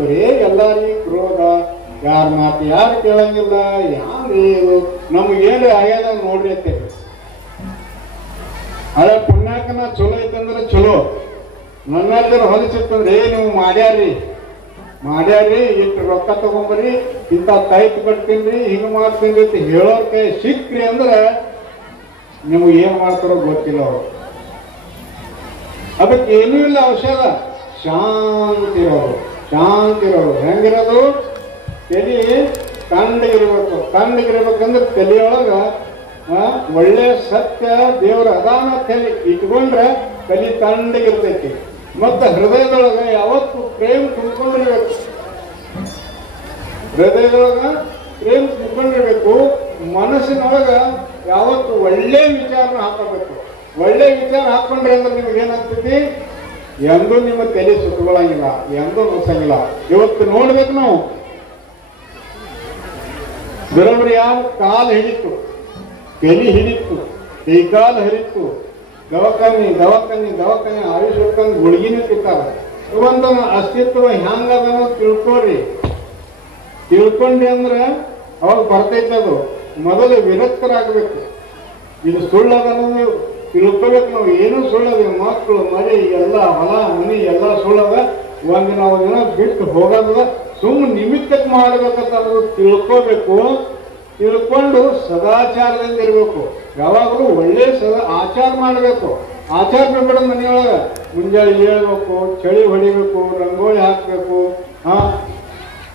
ಬರೀ ಎಲ್ಲಾರಿಗೂ ಕ್ರೋಧ, ಯಾರ ಮಾತು ಯಾರು ಕೇಳಂಗಿಲ್ಲ. ಯಾರು ನಮ್ಗೇನು ಆಗ್ಯದ ನೋಡ್ರಿ ಅಂತ ಅದ ಪುಣ್ಯಾಕನ ಚಲೋ ಐತಂದ್ರೆ ಚಲೋ. ನನ್ನ ಹೊಲಿಸಿತ್ತಂದ್ರೆ ನೀವು ಮಾಡ್ಯಾರ್ರಿ ಇಷ್ಟು ರೊಕ್ಕ ತಗೊಂಬರಿ, ಇಂಥ ಟೈಪ್ ಕಟ್ತೀನಿ, ಹಿಂಗ ಮಾಡ್ತೀನಿ ಅಂತ ಹೇಳೋರ್ ಕೈ ಸಿಕ್ಕ್ರಿ ಅಂದ್ರೆ ನಿಮ್ಗೆ ಏನ್ ಮಾಡ್ತಾರೋ ಗೊತ್ತಿಲ್ಲ ಅವರು. ಅದಕ್ಕೆ ಏನೂ ಇಲ್ಲ ಔಷಧ. ಶಾಂತಿ ಇರೋರು ಹೆಂಗಿರೋದು? ತಲೆ ತಣ್ಣಗಿರ್ಬೇಕಂದ್ರೆ ತಲೆಯೊಳಗ ಒಳ್ಳೆ ಸತ್ಯ ದೇವರ ಅದಾನ ತಲೆ ಇಟ್ಕೊಂಡ್ರೆ ತಲೆ ತಣ್ಣಗಿರ್ತೈತಿ. ಮತ್ತೆ ಹೃದಯದೊಳಗ ಯಾವತ್ತು ಪ್ರೇಮ ತುಂಬಿಕೊಂಡಿರ್ಬೇಕು. ಮನಸ್ಸಿನೊಳಗ ಯಾವತ್ತು ಒಳ್ಳೆ ವಿಚಾರನ ಹಾಕಬೇಕು. ಒಳ್ಳೆ ವಿಚಾರ ಹಾಕೊಂಡ್ರೆ ಅಂದ್ರೆ ನಿಮ್ಗೆ ಏನಾಗ್ತೈತಿ? ಎಂದೂ ನಿಮ್ಮ ತಲೆ ಸುತ್ತಗೊಳಂಗಿಲ್ಲ, ಎಂದೂ ನುಸಂಗಿಲ್ಲ. ಇವತ್ತು ನೋಡ್ಬೇಕು ನಾವು ಬರೋಬ್ಬರಿ ಯಾವ ಕಾಲು ಹಿಡಿತು, ತಲೆ ಹಿಡಿತು, ಕೈಕಾಲು ಹರಿತು, ದವಾಖಾನೆ ಆಯುಷ್ ಹೊಡ್ಕೊಂಡು ಗುಳಿಗಿನೂ ತಿಂತಾರ. ಇವಂತ ಅಸ್ತಿತ್ವ ಹ್ಯಾಂಗದನೋ ತಿಳ್ಕೊಂಡ್ರಿ ಅಂದ್ರೆ ಅವಾಗ ಬರ್ತೈತೆ. ಅದು ಮೊದಲು ವಿರಕ್ತರಾಗಬೇಕು. ಇದು ಸುಳ್ಳದನ್ನು ತಿಳ್ಕೋಬೇಕು ನಾವು. ಏನೂ ಸುಳ್ಳದ, ಮಕ್ಕಳು ಮರಿ ಎಲ್ಲ ಹೊಲ ಮನಿ ಎಲ್ಲ ಸುಳ್ಳದ. ಒಂದು ನಾವು ಏನೋ ಬಿಟ್ಟು ಹೋಗೋದ ಸುಮ್ಮನೆ ನಿಮಿತ್ತಕ್ಕೆ ಮಾಡಬೇಕಂತ ಅನ್ನೋದು ತಿಳ್ಕೋಬೇಕು. ತಿಳ್ಕೊಂಡು ಸದಾಚಾರದಿಂದ ಇರಬೇಕು. ಯಾವಾಗಲೂ ಒಳ್ಳೆ ಆಚಾರ ಮಾಡಬೇಕು. ಆಚಾರ ಬಿಡ ಮನೆಯೊಳಗ ಮುಂಜಾನೆ ಹೇಳ್ಬೇಕು, ಚಳಿ ಹೊಡಿಬೇಕು, ರಂಗೋಲಿ ಹಾಕಬೇಕು.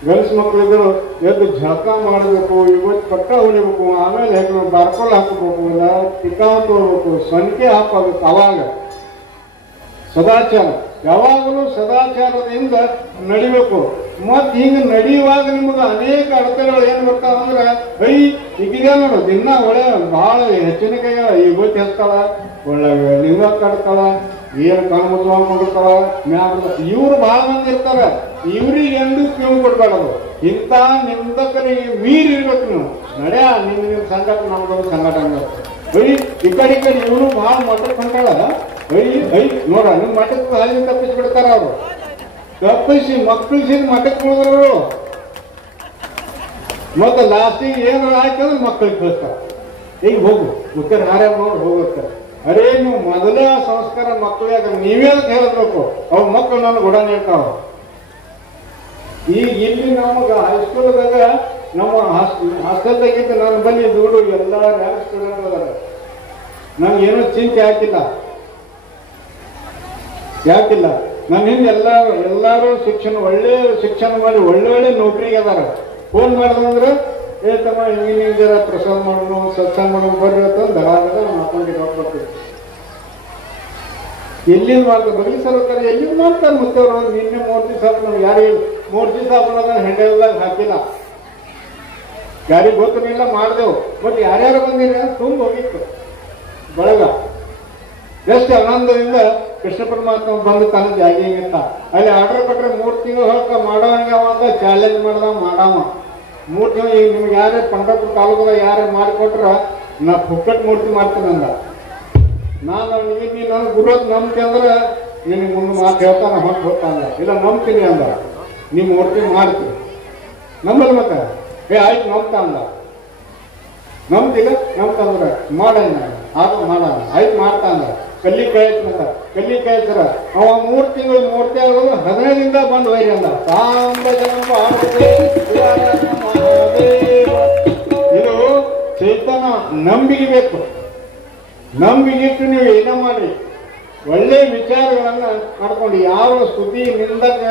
ಗಂಡ್ಸು ಮಕ್ಕಳಿದ್ರು ಎದ್ದು ಜಳಕ ಮಾಡಬೇಕು, ಇವತ್ತು ಪಟ್ಟ ಹೊಡಿಬೇಕು, ಆಮೇಲೆ ಬಾರ್ಕೋಲ್ ಹಾಕಬೇಕು, ಇಲ್ಲ ಟಿಕಾ ತೊಳ್ಬೇಕು, ಸೊನ್ಕೆ ಹಾಕಬೇಕು. ಅವಾಗ ಸದಾಚಾರ, ಯಾವಾಗಲೂ ಸದಾಚಾರದಿಂದ ನಡಿಬೇಕು. ಮತ್ ಹಿಂಗ ನಡೆಯುವಾಗ ನಿಮ್ಗೆ ಅನೇಕ ಅಡಚಣೆಗಳು ಏನ್ ಬರ್ತಾವ ಅಂದ್ರೆ, ಈಗಿದೆ ನೋಡು ದಿನ ಒಳ್ಳೆ ಬಹಳ ಹೆಚ್ಚಿನ ಕೈ ಇವತ್ತು ಹೆಸ್ತಾಳ, ಒಳ್ಳೆ ಲಿಂಗ ಕಟ್ತಾಳ, ಏನ್ ಕಣ್ಮುಚ್ಚ ಮಾಡಿರ್ತಾಳ, ಇವ್ರು ಬಹಳ ಮಂದಿ ಇರ್ತಾರ. ಇವ್ರಿಗೆ ಎಂದೂ ಕಿವು ಕೊಡ್ಬಾರ್ದು. ಇಂಥ ನಿಂದಕರಿಗೆ ಮೀರಿ ಇರ್ಬೇಕು ನೀವು. ನಡೆಯ ನಿಮ್ ಸಂಕಟ ನಮ್ದೊಂದು ಸಂಕಟ ಈ ಕಡೆ ಇವರು ಬಹಳ ಮಠಕ್ಕೆ ಹೊಂಟಾಳ. ನೋಡ ನಿಮ್ ಮಠಕ್ಕೆ ಹಾಲಿನ ತಪ್ಪಿಸಿ ಬಿಡ್ತಾರ. ಅವರು ತಪ್ಪಿಸಿ ಮಕ್ಕಳಿಸಿ ಮಠಕ್ಕೆ ಕುಳಿದ್ರು. ಮತ್ತೆ ಲಾಸ್ಟಿಗೆ ಏನಾರ ಆಯ್ತಂದ್ರೆ ಮಕ್ಕಳಿಗೆ ಕಳಿಸ್ತಾರ. ಈಗ ಹೋಗು ಉತ್ತರ ಹಾರ್ಯ ನೋಡಿ ಹೋಗುತ್ತೆ. ಅರೇ ನೀವು ಮೊದಲ ಸಂಸ್ಕಾರ ಮಕ್ಕಳಿಗೆ ನೀವೇ ಅಂತ ಹೇಳಬೇಕು. ಅವ್ರ ಮಕ್ಕಳು ನಾನು ಗುಡ ನೀಡ್ತಾವ. ಈಗ ಇಲ್ಲಿ ನಮಗ ಹೈಸ್ಕೂಲ್ದಾಗ ನಮ್ಮ ಹಾಸ್ಟೆಲ್ದಾಗಿದ್ದ ನನ್ನ ಬಲ್ಲಿ ದುಡ್ಡು ಎಲ್ಲ ರ್ಯಾಂಕ್ ಸ್ಟೂಡೆಂಟ್ ಅದಾರ. ನಂಗೆ ಏನೋ ಚಿಂತೆ ಯಾಕಿಲ್ಲ. ನನ್ನ ಹಿಂದೆ ಎಲ್ಲಾರು ಒಳ್ಳೆ ಶಿಕ್ಷಣ ಮಾಡಿ ಒಳ್ಳೆ ನೌಕರಿಗೆ ಅದಾರ. ಫೋನ್ ಮಾಡಿದಂದ್ರೆ ತಮ್ಮ ಇಂಜಿನಿಯರಿಂಗ್ ಜರ ಪ್ರಸಾದ ಮಾಡೋಣ, ಸತ್ಸಂಗ ಮಾಡೋಣ ಬರ್ರಿ ಅಂತ ಹಾಕೊಂಡಿಗೆ ಹೋಗ್ಬರ್ತೀವಿ. ಎಲ್ಲಿಂದ ಮಾಡ್ತಾರೆ ಬರಲಿ ಸರ್ಕಾರ ಎಲ್ಲಿಂದ ಮಾಡ್ತಾರೆ. ಮತ್ತೆ ಅವ್ರು ನಿನ್ನೆ 3 ದಿವಸ ನಮ್ಗೆ ಯಾರಿಗೆ 3 ದಿವಸ ಹಾಕೊಂಡಾಗ ಹೆಂಡೆಲ್ದಾಗ ಹಾಕಿಲ್ಲ, ಯಾರಿಗೆ ಗೊತ್ತಿಲ್ಲ ಮಾಡಿದೆವು. ಬಟ್ ಯಾರ್ಯಾರು ಬಂದಿರ ತುಂಬ ಹೋಗಿತ್ತು ಬಳಗ. ಎಷ್ಟು ಆನಂದದಿಂದ ಕೃಷ್ಣ ಪರಮಾತ್ಮ ಬಂದು ತನ್ನ ಜಾಗಿಂಗಿತ್ತ. ಅಲ್ಲಿ ಆರ್ಡರ್ ಕೊಟ್ರೆ 3 ತಿಂಗಳು ಹೊರಕ ಮಾಡೋಂಗ ಅಂತ ಚಾಲೆಂಜ್ ಮಾಡವ 3 ತಿಂಗಳು. ಈಗ ನಿಮ್ಗೆ ಯಾರೇ ಪಂಡರಪುರ ತಾಲೂಕದಾಗ ಯಾರೇ ಮಾಡಿಕೊಟ್ರ ನಾ ಪುಕ್ಕಟ್ ಮೂರ್ತಿ ಮಾಡ್ತೀನಿ ಅಂದ. ನಾನು ನನ್ನ ಗುರು ನಂಬ್ತಿ ಅಂದ್ರೆ ನಿನಗೆ ಮುಂದೆ ಮಾತು ಹೇಳ್ತಾನೆ ಹೊಂಟು ಹೋಗ್ತಾನ. ಇಲ್ಲ ನಂಬ್ತೀನಿ ಅಂದ, ನಿಮ್ಮ ಮೂರ್ತಿ ಮಾಡ್ತೀನಿ ನಂಬಲ್. ಮತ್ತೆ ಆಯ್ತು ನಂಬ್ತಾ ಅಂದ. ನಂಬ್ತಿಲ್ಲ ನಂಬ್ತಂದ್ರೆ ಮಾಡೋಣ ಮಾಡೋಣ ಆಯ್ತು ಮಾಡ್ತಾ ಅಂದ. ಕಲ್ಲಿ ಕಾಯ್ತಾರ ಅವ 3 ತಿಂಗಳು ಮೂರ್ತಿ ಆಗೋದು 15ದಿಂದ ಬಂದು ವೈರಿ ಅಂದ. ಇದು ಚೈತನ್ಯ ನಂಬಿಕೆ ಬೇಕು. ನಂಬಿಗಿಟ್ಟು ನೀವು ಏನ ಮಾಡ್ರಿ, ಒಳ್ಳೆ ವಿಚಾರಗಳನ್ನ ಮಾಡ್ಕೊಂಡು ಯಾವ ಸ್ತುತಿ ನಿಂದಕ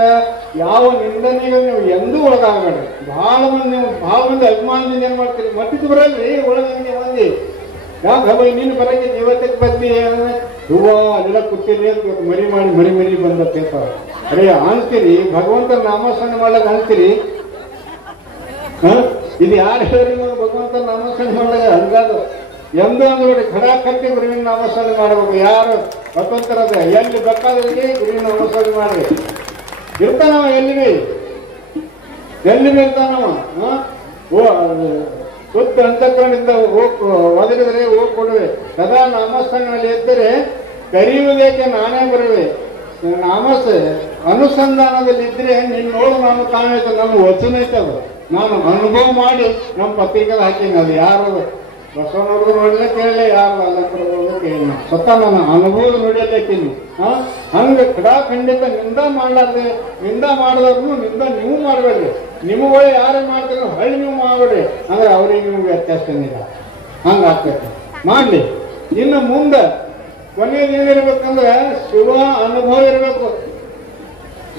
ಯಾವ ನಿಂದನೆಗೆ ನೀವು ಎಂದೂ ಒಳಗಾಗಬೇಡ್ರಿ. ಬಹಳ ಮಂದಿ ಅಭಿಮಾನದಿಂದ ಏನ್ ಮಾಡ್ತೀರಿ, ಮಟ್ಟಿದ್ದು ಬರಲ್ರಿ ಒಳಗೆ ಮಂದಿ. ಯಾಕೆ ನೀನು ಬರಂಗಿದ್ದು ಇವತ್ತಕ್ಕೆ ಬಂದಿ ಹೂವ ಅದೆಲ್ಲ ಕೂತೀರಿ ಅಂತ ಮರಿ ಬಂದ ಕೇಳ್ತಾವ. ಅರೇ ಅನ್ಸ್ತೀರಿ ಭಗವಂತನ ನಾಮಸ್ಮರಣೆ ಮಾಡ್ಲಾಗ ಅನ್ಸ್ತೀರಿ. ಇದು ಯಾರು ಹೇಳಿ ಭಗವಂತನ ನಾಮಸ್ಮರಣೆ ಮಾಡ್ಲಾಗ ಹಂಗಾದ ಎಂದು ಅಂದ್ಬಿಡಿ ಖಡ ಕಟ್ಟಿ ಗುರುವಿನ ನಾಮಸ್ಮರಣೆ ಮಾಡಬೇಕು. ಯಾರು ಸ್ವತಂತ್ರದ ಎಲ್ಲಿ ಬೇಕಾದ್ರೆ ಗುರುವಿನ ನಾಮಸ್ಮರಣೆ ಮಾಡ್ರಿ. ಇರ್ತಾನವ ಎಲ್ಲಿ ಇರ್ತಾನವ. ಸುತ್ತ ಅಂತಃಕರಣದಿಂದ ಒದಗಿದರೆ ಹೋಗಿ ಕೊಡುವೆ. ಸದಾ ನಾಮಸ್ಮರಣೆಯಲ್ಲಿ ಇದ್ದರೆ ಕರೆಯುವುದೇಕೆ ನಾನೇ ಬರುವೆ. ಅನುಸಂಧಾನದಲ್ಲಿದ್ರೆ ನಿನ್ನ ನೋಡು ನಾನು ಕಾಣೈತೆ, ನಮ್ಮ ವಚನ ಐತೆ ಅದು. ನಾನು ಅನುಭವ ಮಾಡಿ ನಮ್ಮ ಪತ್ರಿಕೆದ ಹಾಕೀನಿ. ಅದು ಯಾರು ಬಸವನವ್ರಿಗೂ ನೋಡಿಲ್ಲ ಕೇಳಲೇ, ಯಾರು ಅಲ್ಲಂತರವ್ರಿಗೂ ಕೇಳಿಲ್ಲ, ಸ್ವತಃ ನಾನು ಅನುಭವ ನೋಡಿಯಲ್ಲೇತೀನಿ. ಹಂಗೆ ಖಂಡಿತ ನಿಂದ ಮಾಡಲಾರ್ದೆ, ನಿಂದ ಮಾಡಿದವ್ರು ನಿಂದ ನೀವು ಮಾಡಬೇಡ್ರಿ. ನಿಮಗಳು ಯಾರೇ ಮಾಡ್ತೀರೋ ಹಳ್ಳಿ ನೀವು ಮಾಡಬೇಡ್ರಿ, ಅಂದ್ರೆ ಅವ್ರಿಗೆ ನಿಮ್ಗೆ ವ್ಯತ್ಯಾಸ ಏನಿಲ್ಲ. ಹಂಗಾಗ್ತೈತೆ ಮಾಡಲಿ. ಇನ್ನು ಮುಂದೆ ಕೊನೆಗೆ ಏನಿರ್ಬೇಕಂದ್ರೆ ಶಿವ ಅನುಭವ ಇರಬೇಕು,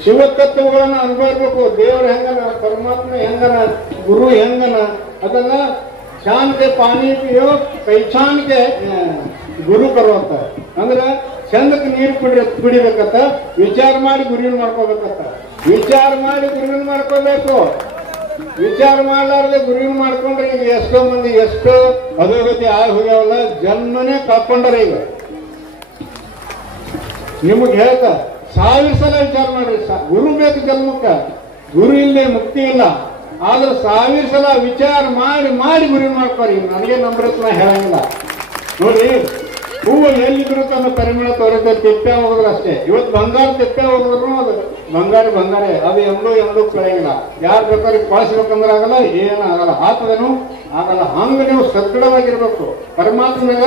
ಶಿವ ತತ್ವಗಳನ್ನ ಅನುಭವ ಇರಬೇಕು. ದೇವ್ರ ಹೆಂಗನ, ಪರಮಾತ್ಮ ಹೆಂಗನ, ಗುರು ಹೆಂಗನ, ಅದನ್ನ ಛಾನ್ ಕೆ ಪಾನಿ ಪಿಯೋ ಪೈಚಾನ್ ಕೆ ಗುರು ಕರೋ ಅಂತ. ಅಂದ್ರೆ ಚಂದಕ್ಕೆ ನೀರು ಕುಡಿಬೇಕತ್ತ, ವಿಚಾರ ಮಾಡಿ ಗುರಿನ ಮಾಡ್ಕೋಬೇಕತ್ತ. ವಿಚಾರ ಮಾಡಿ ಗುರಿನ ಮಾಡ್ಕೋಬೇಕು. ವಿಚಾರ ಮಾಡ್ಲಾರ್ದೆ ಗುರಿನ ಮಾಡ್ಕೊಂಡ್ರೆ ಈಗ ಎಷ್ಟೋ ಮಂದಿ ಎಷ್ಟೋ ಅಧೋಗತಿ ಆಗಿ ಹೋಗ್ಯಾವಲ್ಲ, ಜನ್ಮನೇ ಕಳ್ಕೊಂಡ್ರೆ. ಈಗ ನಿಮಗೆ ಹೇಳ್ತಾ 1000 ಸಲ ವಿಚಾರ ಮಾಡ್ರಿ, ಗುರು ಬೇಕು ಜನ್ಮಕ್ಕ, ಗುರು ಇಲ್ಲೇ ಮುಕ್ತಿ ಇಲ್ಲ. ಆದ್ರೆ 1000 ಸಲ ವಿಚಾರ ಮಾಡಿ ಮಾಡಿ ಗುರಿ ಮಾಡ್ಕೋರಿ. ನನಗೆ ನಂಬ್ರತ್ನ ಹೇಳಂಗಿಲ್ಲ ನೋಡಿ. ಹೂವು ಎಲ್ಲಿದ್ರು ತನ್ನ ಪರಿಮಳ ತೋರಿದ ತೆಪ್ಪೆ ಹೋಗಿದ್ರು ಅಷ್ಟೇ. ಇವತ್ತು ಬಂಗಾರ ತೆಪ್ಪೆ ಹೋಗಿದ್ರು ಅದು ಬಂಗಾರ, ಅದು ಎಂದೂ ಕಳೆಯಂಗಿಲ್ಲ. ಯಾರು ಬೇಕಾದ್ರೆ ಕಳಿಸ್ಬೇಕಂದ್ರೆ ಆಗಲ್ಲ, ಏನಾಗಲ್ಲ, ಆತದೇನು ಆಗಲ್ಲ. ಹಂಗ ನೀವು ಸದೃಢವಾಗಿರ್ಬೇಕು, ಪರಮಾತ್ಮನಾಗ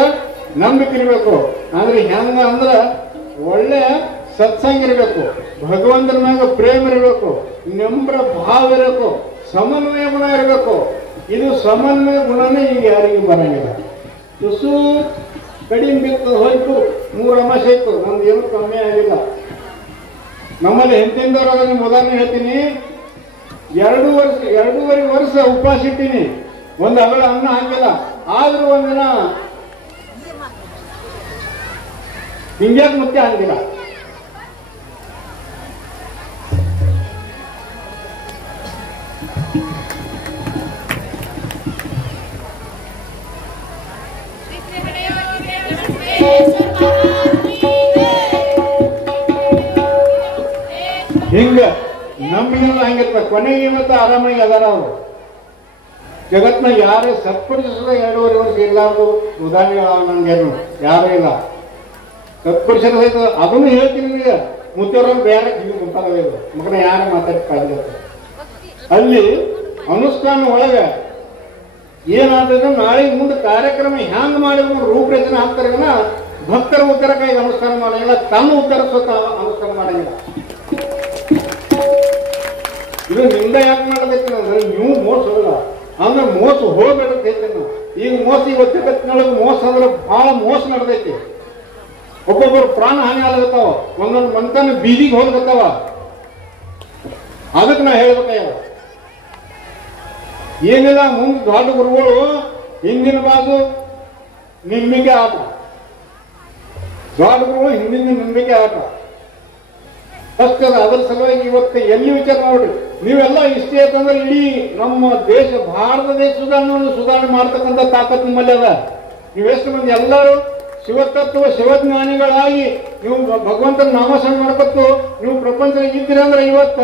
ನಂಬಿಕೆ ಇರ್ಬೇಕು. ಅಂದ್ರೆ ಹೆಂಗ ಅಂದ್ರ ಒಳ್ಳೆ ಸತ್ಸಂಗ ಇರಬೇಕು, ಭಗವಂತನ ಮ್ಯಾಗ ಪ್ರೇಮ ಇರಬೇಕು, ನಮ್ರ ಭಾವ ಇರಬೇಕು, ಸಮನ್ವಯ ಗುಣ ಇರಬೇಕು. ಇದು ಸಮನ್ವಯ ಗುಣನೇ ಈಗ ಯಾರಿಗೂ ಬರಂಗಿಲ್ಲ. ತುಸು ಕಡಿಮೆ ಬಿತ್ತು ಹೋಯ್ತು, 3 ಅಮಾಸೆ ಇತ್ತು, ನಮ್ದು ಏನು ಕಮ್ಮಿ ಆಗಿಲ್ಲ. ನಮ್ಮಲ್ಲಿ ಎಂತಿಂದವ್ರು ಅದನ್ನು ಉದಾಹರಣೆ ಹೇಳ್ತೀನಿ. 2.5 ವರ್ಷ ಉಪವಾಸ ಇಟ್ಟೀನಿ, ಒಂದು ಅಗಳ ಅನ್ನ ಹಾಕಿಲ್ಲ. ಆದ್ರೂ ಒಂದಿನ ಹಿಂಗ್ಯಾಕ್ ಮುಖ್ಯ ಆಗಿಲ್ಲ. ಹಿಂಗ ನಮ್ಗೆಲ್ಲ ಹಂಗಿರ್ತ. ಕೊನೆಗೆ ಇವತ್ತು ಆರಾಮಾಗಿ ಅದಾರ ಅವರು. ಜಗತ್ನಾಗ ಯಾರೇ ಸತ್ಪುರುಷರ 2.5 ವರ್ಷ ಇರ್ಲಾರ್ದು ಉದಾಹರಣೆಗಳು ನಂಗೇನು ಯಾರೂ ಇಲ್ಲ. ಸತ್ಪುರುಷರ ಸಹಿತ ಅದನ್ನು ಹೇಳ್ತೀನಿ ನಿಮಗೆ. ಮುತ್ತವ್ರನ್ನ ಬೇರೆ ಮುಂತಾಗಬೇಕು ಮಗನ ಯಾರು ಮಾತಾಡ್ತಾ. ಅಲ್ಲಿ ಅನುಷ್ಠಾನ ಒಳಗೆ ಏನಾದ್ರೆ ನಾಳೆ ಮುಂದೆ ಕಾರ್ಯಕ್ರಮ ಹ್ಯಾಂಗ್ ಮಾಡಿದ್ರು ರೂಪರೇಚನೆ ಹಾಕ್ತಾರೆ. ಭಕ್ತರ ಉತ್ತರಕ್ಕಾಗಿ ಅನುಷ್ಠಾನ ಮಾಡಂಗಿಲ್ಲ, ತನ್ನ ಉತ್ತರ ಸ್ವತಃ ಅನುಷ್ಠಾನ ಮಾಡಂಗಿಲ್ಲ. ಇದು ನಿಂದ ಯಾಕೆ ಮಾಡಬೇಕು ಅಂದ್ರೆ ನೀವು ಮೋಸ ಹೋಗಲ್ಲ, ಅಂದ್ರೆ ಮೋಸ ಹೋಗ್ಬೇಡೈತೆ. ಈಗ ಮೋಸ ಇವತ್ತಿನೊಳಗೆ ಮೋಸ ಅಂದ್ರೆ ಬಹಳ ಮೋಸ ನಡೆದೈತಿ. ಒಬ್ಬೊಬ್ಬರು ಪ್ರಾಣ ಹಾನಿ ಆಗತ್ತಾವ, ಒಂದೊಂದು ಮಂತನ ಬೀದಿಗೆ ಹೋಗ್ತಾವ. ಅದಕ್ಕೆ ನಾ ಹೇಳ್ಬೇಕಾಗ ಏನಿಲ್ಲ, ಮುಂದೆ ದೊಡ್ಡ ಗುರುಗಳು ಹಿಂದಿನ ಬಾಜು ನಿಂಬಿಕೆ ಆಟ, ದೊಡ್ಡ ಗುರುಗಳು ಹಿಂದಿನ ನಿಂಬಿಕೆ ಆಟ ಫಸ್ಟ್ ಅದ. ಅದ್ರ ಸಲುವಾಗಿ ಇವತ್ತು ಎಲ್ಲಿ ವಿಚಾರ ನೋಡ್ರಿ ನೀವೆಲ್ಲ ಇಷ್ಟೇ ಅಂತಂದ್ರೆ ಇಡೀ ನಮ್ಮ ದೇಶ, ಭಾರತ ದೇಶ ಸುಧಾರಣೆ ಮಾಡ್ತಕ್ಕಂಥ ತಾಕತ್ ನಿಮ್ಮಲ್ಲಿ ಅದ. ನೀವೆಷ್ಟು ಮಂದಿ ಎಲ್ಲರೂ ಶಿವತತ್ವ ಶಿವಜ್ಞಾನಿಗಳಾಗಿ ನೀವು ಭಗವಂತನ ನಾಮಸ್ಮರಣೆ ಮಾಡ್ಕೊತು ನೀವು ಪ್ರಪಂಚದಾಗ ಇದ್ದೀರಿ ಅಂದ್ರೆ ಇವತ್ತ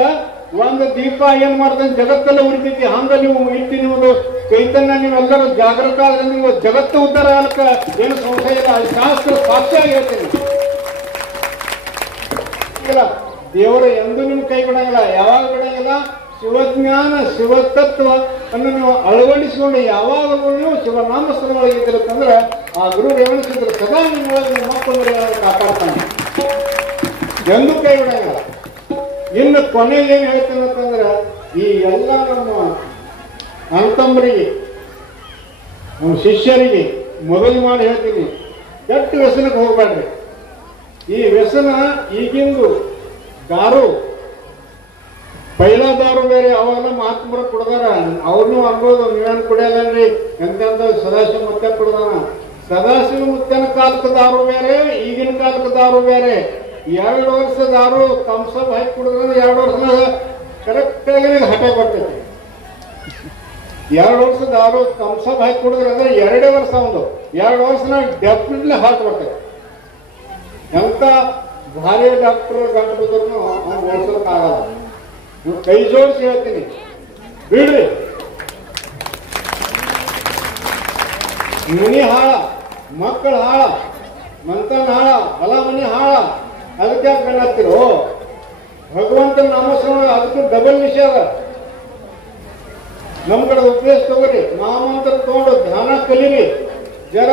ಒಂದು ದೀಪ ಏನ್ ಮಾಡ್ತಾನೆ ಜಗತ್ತೆಲ್ಲ ಉರಿತೈತಿ. ಹಂಗ ನೀವು ಇಟ್ಟು ನಿಮ್ಮದು ಚೈತನ್ಯ ನೀವೆಲ್ಲರೂ ಜಾಗೃತ ಆದ್ರೆ ನೀವು ಜಗತ್ತು ಉದ್ಧಾರ ಆಗಕ್ಕ ಏನು ಸಂಶಯ ಇಲ್ಲ. ಶಾಸ್ತ್ರ ಸಾಕ್ಷಿಯಾಗಿ ಹೇಳ್ತೀನಿ. ದೇವರು ಎಂದೂ ನಿಮ್ ಕೈ ಬಿಡಂಗಿಲ್ಲ, ಯಾವಾಗ ಬಿಡಂಗಿಲ್ಲ. ಶಿವಜ್ಞಾನ ಶಿವತತ್ವ ಅನ್ನು ನೀವು ಅಳವಡಿಸಿಕೊಂಡು ಯಾವಾಗಲೂ ನೀವು ಶಿವನಾಮಸ್ಮರಣೆಯೊಳಗಿದ್ದಿರುತ್ತಂದ್ರೆ ಆ ಗುರು ರೇವಣಿಸಿದ್ರೆ ಸದಾ ನಿಮ್ಮ ಮಕ್ಕಳು ಕಾಪಾಡ್ತಾನೆ, ಎಂದೂ ಕೈ ಬಿಡಂಗಿಲ್ಲ. ಇನ್ನು ಕೊನೆಗೆ ಏನ್ ಹೇಳ್ತೀನಿ ಅಂತಂದ್ರೆ ಈ ಎಲ್ಲ ನಮ್ಮ ಅಣ್ತಮ್ಮರಿಗೆ ನಮ್ಮ ಶಿಷ್ಯರಿಗೆ ಮೊದಲು ಮಾಡಿ ಹೇಳ್ತೀನಿ, ಕೆಟ್ಟ ವ್ಯಸನಕ್ಕೆ ಹೋಗ್ಬೇಡ್ರಿ. ಈ ವ್ಯಸನ ಈಗಿಂದು ದಾರು, ಪೈಲಾ ದಾರು ಬೇರೆ, ಅವಾಗೆಲ್ಲ ಮಹಾತ್ಮರು ಕುಡ್ದಾರ, ಅವ್ರನ್ನೂ ಅನ್ಬೋದು. ನೀವೇನು ಕುಡಿಯಲ್ಲನ್ರಿ, ಎಂತೆಂತ ಸದಾಶಿವ ಮುತ್ಯ ಕುಡ್ದಾನ. ಸದಾಶಿವ ಮುತ್ಯನ ಕಾಲಕ್ಕೆ ದಾರು ಬೇರೆ, ಈಗಿನ ಕಾಲಕ್ಕೆ ದಾರು ಬೇರೆ. 2 ವರ್ಷ ದಾರು ಥಮ್ಸಪ್ ಹಾಕಿ ಕುಡಿದ್ರೆ 2 ವರ್ಷನಾಗ ಕರೆಕ್ಟ್ ಆಗಿ ಹಠ ಬರ್ತೈತಿ. 2 ವರ್ಷ ದಾರು ಥಮ್ಸಪ್ ಹಾಕಿ ಕುಡಿದ್ರೆ ಅಂದ್ರೆ 2 ವರ್ಷ ಒಂದು 2 ವರ್ಷನಾಗ ಡೆಫಿನೆಟ್ಲಿ ಹಾರ್ಟ್ ಬರ್ತೈತಿ. ಎಂತ ಭಾರಿ ಡಾಕ್ಟರ್ ಗಂಟು ಬಿದ್ರು ಅವ್ನು ಓಡಿಸೋಕ್ಕಾಗಲ್ಲ. ನೀವು ಕೈ ಜೋಡಿಸಿ ಹೇಳ್ತೀನಿ, ಬಿಡ್ರಿ. ಮುನಿ ಹಾಳ, ಮಕ್ಕಳು ಹಾಳ, ಮಂತನ ಹಾಳ, ಹೊಲ ಮನಿ ಹಾಳ. ಅದಕ್ಕೆ ಕಣ್ಣತ್ತಿರೋ ಭಗವಂತನ ನಾಮಸ್ಮರಣ ಅದಕ್ಕೆ ಡಬಲ್ ನಿಷೇಧ. ನಮ್ಮ ಕಡೆ ಉಪದೇಶ ತಗೋರಿ, ನಾಮಾಂತರ ತಗೊಂಡು ಧ್ಯಾನ ಕಲೀರಿ. ಜರ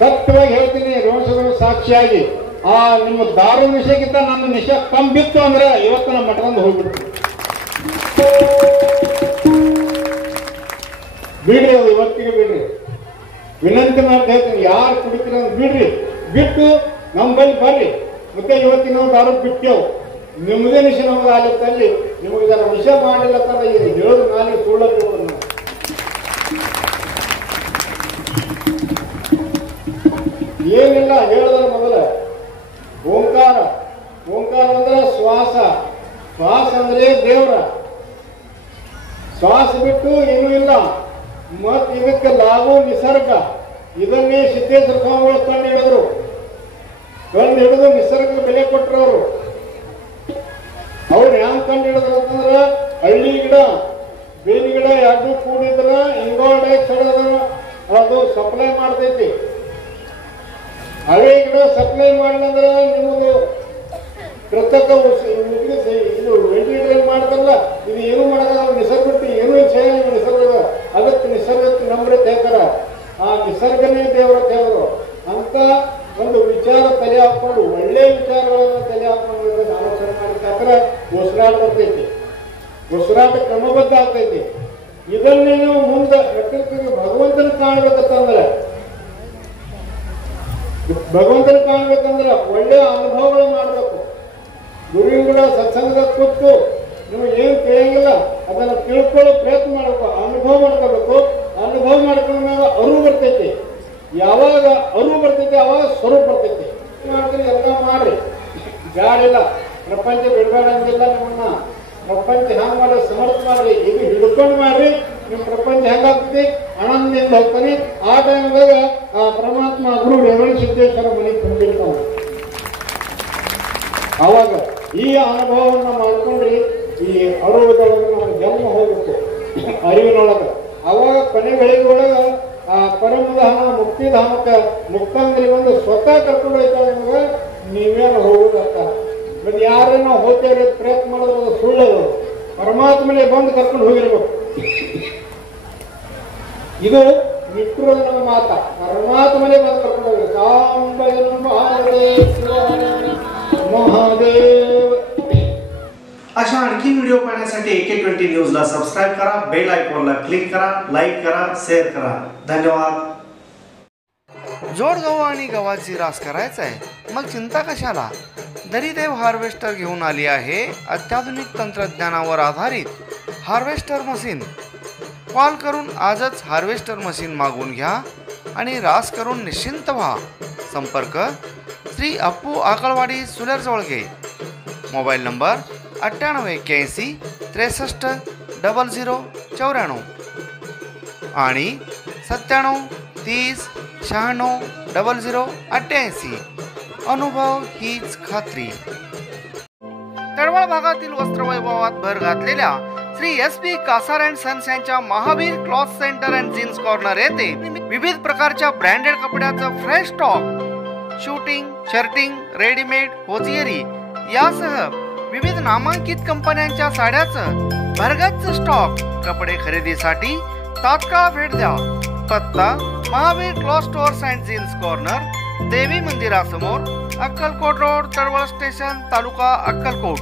ಸತ್ಯವಾಗಿ ಹೇಳ್ತೀನಿ, ರೋಣಸಗಳು ಸಾಕ್ಷಿಯಾಗಿ ಆ ನಿಮ್ಮ ದಾರು ನಿಷೇಕ್ಕಿಂತ ನನ್ನ ನಿಷೇಧ ಕಮ್ಮಿ ಬಿತ್ತು ಅಂದ್ರೆ ಇವತ್ತು ನಮ್ಮ ಮಠದಿಂದ ಹೋಗ್ಬಿಡ್ತು. ಬಿಡ್ರಿ, ಅದು ಇವತ್ತಿಗೆ ಬಿಡ್ರಿ. ವಿನಂತಿ ಮಾಡಿ ಹೇಳ್ತೀನಿ, ಯಾರು ಕುಡಿತೀರ ಅಂತ ಬಿಡ್ರಿ, ಬಿಟ್ಟು ನಮ್ಮ ಬಳಿ ಬರ್ರಿ. ಮತ್ತೆ ಇವತ್ತಿನ ನಾವು ದಾರು ಬಿಟ್ಟೆವು, ನಿಮ್ಮದೇ ನಿಷೇಧ ನಮ್ಗೆ ಆಗತ್ತಲ್ಲಿ. ನಿಮಗೆ ಇದರ ನಿಷೇಧ ಮಾಡಿಲ್ಲ ತಂದ್ರೆ ಇದು ಹೇಳೋದು ನಾನು ಸುಳ್ಳಕ್ಕೆ ನಾವು ಏನಿಲ್ಲ ಹೇಳಿದ್ರೆ ಮೊದಲ ಓಂಕಾರ. ಓಂಕಾರ ಅಂದ್ರೆ ಶ್ವಾಸ, ಶ್ವಾಸ ಅಂದ್ರೆ ದೇವರ. ಶ್ವಾಸ ಬಿಟ್ಟು ಏನೂ ಇಲ್ಲ. ಮತ್ತು ಇದಕ್ಕೆ ಲಾಗು ನಿಸರ್ಗ. ಇದನ್ನೇ ಸಿದ್ದೇಶ್ವರ ಸ್ವಾಮಿಗಳು ಕಂಡು ಹಿಡಿದ್ರು. ಕಂಡು ಹಿಡಿದು ನಿಸರ್ಗ ಬೆಲೆ ಕೊಟ್ಟರು ಅವರು. ಅವ್ರು ಹ್ಯಾಂಗ್ ಕಂಡು ಹಿಡಿದ್ರು ಅಂತಂದ್ರ ಹಳ್ಳಿ ಗಿಡ ಬೇಲಿ ಗಿಡ ಎರಡು ಕೂಡಿದ್ರ ಇಂಗಾಲ ಡೈಆಕ್ಸೈಡ್ ಅದು ಸಪ್ಲೈ ಮಾಡ್ತೈತಿ. ಹಳೆ ಗಿಡ ಸಪ್ಲೈ ಮಾಡಲಂದ್ರ ನಿಮ್ಮದು ಕೃತಕ ಇದು ವೆಂಟಿಲೇಟರ್ ಮಾಡ್ತಾರಲ್ಲ, ಇದು ಏನು ಮಾಡೋದು ನಿಸರ್ಗ ಬಿಟ್ಟು ಏನೂ ವಿಷಯ ನಿಸರ್ಗ. ಅದಕ್ಕೆ ನಿಸರ್ಗಕ್ಕೆ ನಂಬ್ರೆ ತೇತಾರ, ಆ ನಿಸರ್ಗನೇ ದೇವರ ಹೇಳಿದ್ರು ಅಂತ ಒಂದು ವಿಚಾರ ತಲೆ ಹಾಕೊಂಡು ಒಳ್ಳೆ ವಿಚಾರಗಳನ್ನು ತಲೆ ಹಾಕೊಂಡು ಆಲೋಚನೆ ಮಾಡಿದ್ರೆ ಉಸಿರಾಟ ಬರ್ತೈತಿ, ಉಸಿರಾಟ ಕ್ರಮಬದ್ಧ ಆಗ್ತೈತಿ. ಇದನ್ನೇ ನೀವು ಮುಂದೆ ಭಗವಂತನ ಕಾಣ್ಬೇಕಂತಂದ್ರೆ, ಭಗವಂತನ ಕಾಣ್ಬೇಕಂದ್ರೆ ಒಳ್ಳೆ ಅನುಭವಗಳು ಮಾಡಬೇಕು. ಗುರುವಿನ ಕೂಡ ಸತ್ಸಂಗದ ಕೂತು ನಿಮಗೆ ಏನು ತಿಳಿಯಂಗಿಲ್ಲ ಅದನ್ನು ತಿಳ್ಕೊಳ್ಳೋ ಪ್ರಯತ್ನ ಮಾಡಬೇಕು, ಅನುಭವ ಮಾಡ್ಕೋಬೇಕು. ಅನುಭವ ಮಾಡ್ಕೊಂಡಾಗ ಅರಿವು ಬರ್ತೈತಿ. ಯಾವಾಗ ಅರಿವು ಬರ್ತೈತಿ ಅವಾಗ ಸ್ವರೂಪ ಬರ್ತೈತಿ. ಮಾಡ್ತೀರಿ ಎಲ್ಲ ಮಾಡ್ರಿ, ಜಾಡಿಲ್ಲ. ಪ್ರಪಂಚ ಬಿಡಬೇಡ ಅಂತಿಲ್ಲ ನಿಮ್ಮನ್ನ. ಪ್ರಪಂಚ ಹೆಂಗ್ ಮಾಡ್ರಿ, ಸಮರ್ಥ ಮಾಡ್ರಿ, ಇದು ಹಿಡ್ಕೊಂಡು ಮಾಡ್ರಿ. ನಿಮ್ಮ ಪ್ರಪಂಚ ಹೆಂಗಾಗ್ತೈತಿ, ಆನಂದದಿಂದ ಹೋಗ್ತಾನೆ. ಆ ಟೈಮ್ದಾಗ ಆ ಪರಮಾತ್ಮ ಗುರು ರೇವಣ ಸಿದ್ದೇಶ್ವರ ಮನೆಗೆ ತುಂಬಿರ್ತಾವ. ಆವಾಗ ಈ ಅನುಭವವನ್ನು ಮಾಡ್ಕೊಂಡ್ರಿ ಈ ಅರಿವುದೊಳಗೆ ನಮ್ಮ ಜನ್ಮ ಹೋಗ್ಬೇಕು ಅರಿವಿನೊಳಗ. ಅವಾಗ ಕೊನೆ ಗಳಿಗೊಳಗ ಆ ಪರಮಧಾಮ ಮುಕ್ತಿಧಾಮಕ್ಕೆ ಮುಕ್ತಾಂಗಲಿ ಬಂದು ಸ್ವತಃ ಕರ್ಕೊಂಡು ಹೋಗ್ತಾರೆ. ನಿಮಗೆ ನೀವೇನು ಹೋಗುದಕ್ಕ ಮತ್ತೆ ಯಾರೇನೋ ಹೋಗ್ತೇವೆ ಪ್ರಯತ್ನ ಮಾಡೋದು ಸುಳ್ಳು. ಪರಮಾತ್ಮನೇ ಬಂದು ಕರ್ಕೊಂಡು ಹೋಗಿರ್ಬೇಕು. ಇದು ನಿಟ್ಟುರದ ನಮ್ಮ ಮಾತ. ಪರಮಾತ್ಮನೇ ಬಂದು ಕರ್ಕೊಂಡು ಹೋಗಿ ಸಾಂಬ महादेव. अशा आणखी व्हिडिओ पाहण्यासाठी AK20 न्यूजला सबस्क्राइब करा, बेल आयकॉनला क्लिक करा, लाईक करा, शेअर करा. धन्यवाद. जोड गहू आणि गव्हाची रास करायचा आहे, मग चिंता कशाला. दरीदेव हार्वेस्टर घेऊन आली आहे अत्याधुनिक तंत्रज्ञानावर आधारित हार्वेस्टर मशीन. कॉल करून आजच हार्वेस्टर मशीन मागवून घ्या आणि रास करून निश्चिंत व्हा. संपर्क श्री अप्पू आकळवाडी सुलेर जवळगे. मोबाईल नंबर 9881 63 0094 आणि 97 30 96 0088. अनुभव हीच खात्री. तळवळ भागातील वस्त्रवैभवात भर घातलेल्या Shri SP Kasar and sons यांच्या Mahavir cloth centre and jeans corner येथे विविध प्रकारच्या ब्रँडेड कपड्याचं fresh stock, suiting, shirting, readymade, hosiery यासह विविध नामांकित कंपन्यांच्या साड्याचं भरगच्च स्टॉक. कपडे खरेदीसाठी तात्काळ भेट द्या. पत्ता Mahavir cloth stores and jeans corner, देवी मंदिरासमोर, अक्कलकोट रोड, तळवळ स्टेशन, तालुका अक्कलकोट.